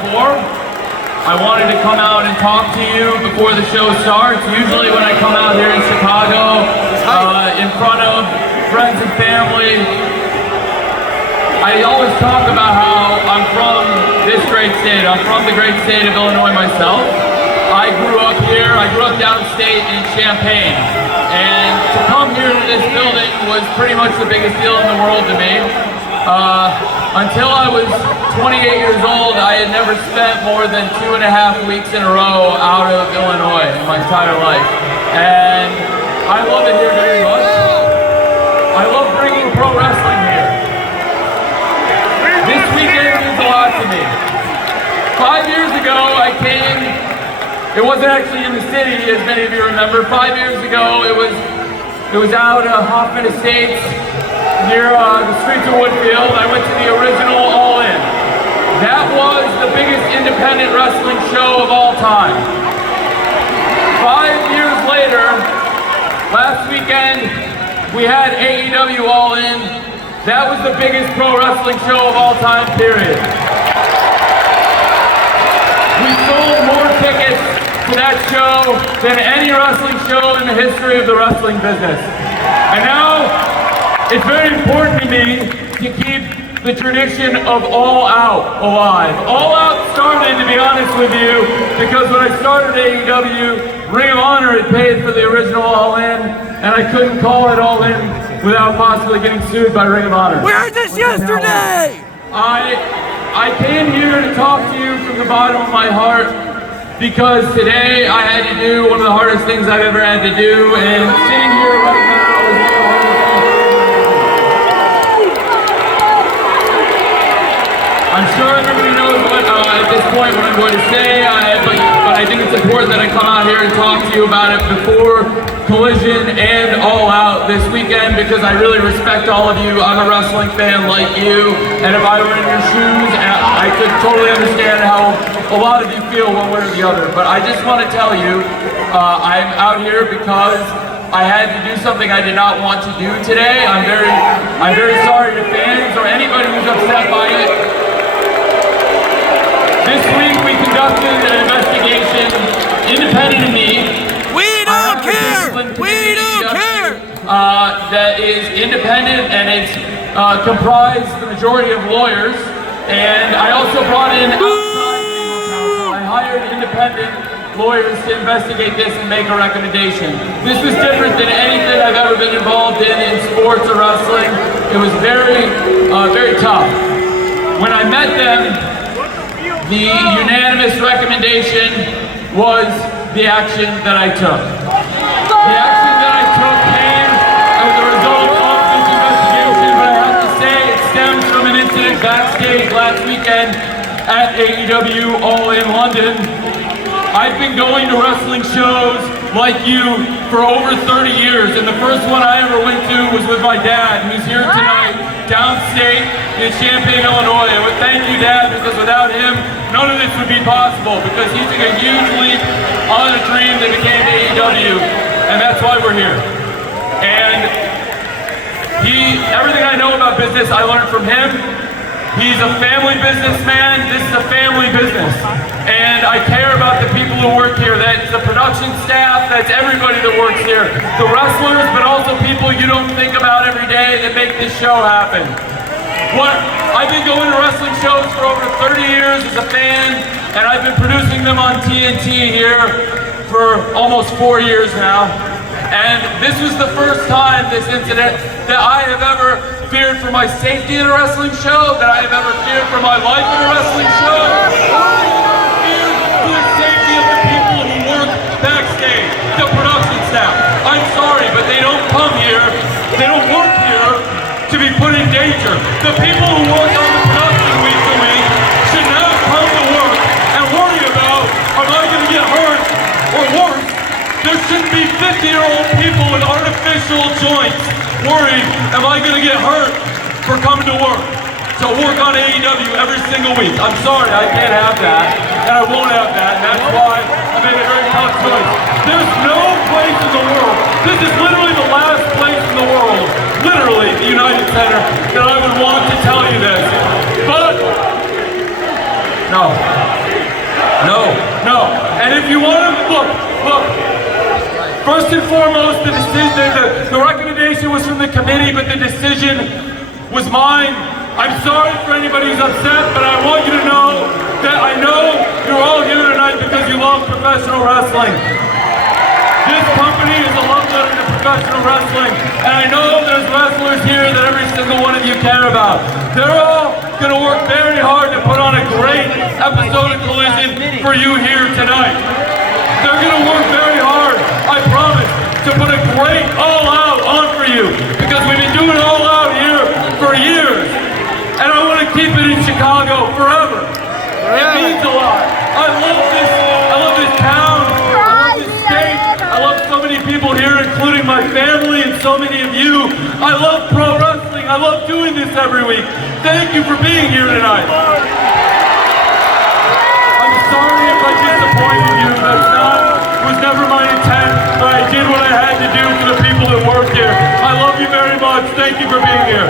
before. I wanted to come out and talk to you before the show starts. Usually when I come out here in Chicago, in front of friends and family, I always talk about how I'm from this great state. I'm from the great state of Illinois myself. I grew up here. I grew up downstate in Champaign. And to come here to this building was pretty much the biggest deal in the world to me. Until I was 28 years old, I had never spent more than 2.5 weeks in a row out of Illinois in my entire life. And I love it here very much. I love bringing pro wrestling here. This weekend means a lot to me. 5 years ago, I came, it wasn't actually in the city, as many of you remember. 5 years ago, it was out Hoffman Estates, near the streets of Woodfield. I went to the original All In. That was the biggest independent wrestling show of all time. 5 years later, last weekend, we had AEW All In. That was the biggest pro wrestling show of all time, period. We sold more tickets to that show than any wrestling show in the history of the wrestling business. And now, it's very important to me to keep the tradition of All Out alive. All Out started, to be honest with you, because when I started AEW, Ring of Honor had paid for the original All In, and I couldn't call it All In without possibly getting sued by Ring of Honor. We heard this yesterday! I came here to talk to you from the bottom of my heart because today I had to do one of the hardest things I've ever had to do, and sitting here right now is one of the hardest things. I'm sure everybody knows what, at this point what I'm going to say, but I think it's important that I come out here and talk to you about it before Collision and All Out this weekend because I really respect all of you. I'm a wrestling fan like you, and if I were in your shoes, I could totally understand how a lot of you feel one way or the other. But I just want to tell you, I'm out here because I had to do something I did not want to do today. I'm very sorry to fans or anybody who's upset by it. This week we conducted an investigation independent of me. We don't care! We don't care! That is independent and it's comprised the majority of lawyers. And I also brought in outside legal counsel. I hired independent lawyers to investigate this and make a recommendation. This was different than anything I've ever been involved in sports or wrestling. It was very tough. When I met them, the unanimous recommendation was the action that I took. The action that I took came as a result of this investigation, but I have to say it stems from an incident backstage last weekend at AEW All In London. I've been going to wrestling shows like you for over 30 years, and the first one I ever went to was with my dad, who's here tonight, downstate in Champaign, Illinois. I would thank you, Dad, because without him, none of this would be possible, because he took a huge leap on a dream that became AEW, and that's why we're here. And everything I know about business, I learned from him. He's a family businessman. This is a family business. And I care about the people who work here. That's the production staff, that's everybody that works here. The wrestlers, but also people you don't think about every day that make this show happen. I've been going to wrestling shows for over 30 years as a fan, and I've been producing them on TNT here for almost 4 years now. And this was the first time, this incident, that I have ever feared for my safety in a wrestling show, that I have ever feared for my life in a wrestling show, or feared for the safety of the people who work backstage, the production staff. I'm sorry, but they don't come here, they don't work here to be put in danger. The people who work on the production week to week should not come to work and worry about, am I going to get hurt, or worse, there shouldn't be 50-year-old people with artificial joints worried, am I going to get hurt for coming to work? To work on AEW every single week. I'm sorry, I can't have that, and I won't have that, and that's why I made a very tough choice. There's no place in the world, this is literally the last place in the world, literally the United Center, that I would want to tell you this. But, no. No. And if you want to look. First and foremost, the recommendation was from the committee, but the decision was mine. I'm sorry for anybody who's upset, but I want you to know that I know you're all here tonight because you love professional wrestling. This company is a love letter to professional wrestling, and I know there's wrestlers here that every single one of you care about. They're all going to work very hard to put on a great episode of Collision for you here tonight. They're going to work very hard, I promise, to put a great all-out on for you, because we've been doing all-out here for years, and I want to keep it in Chicago forever. It means a lot. I love this town. I love this state. I love so many people here, including my family and so many of you. I love pro wrestling. I love doing this every week. Thank you for being here tonight. I'm sorry if I disappointed you. Was never my intent, but I did what I had to do for the people that work here. I love you very much. Thank you for being here.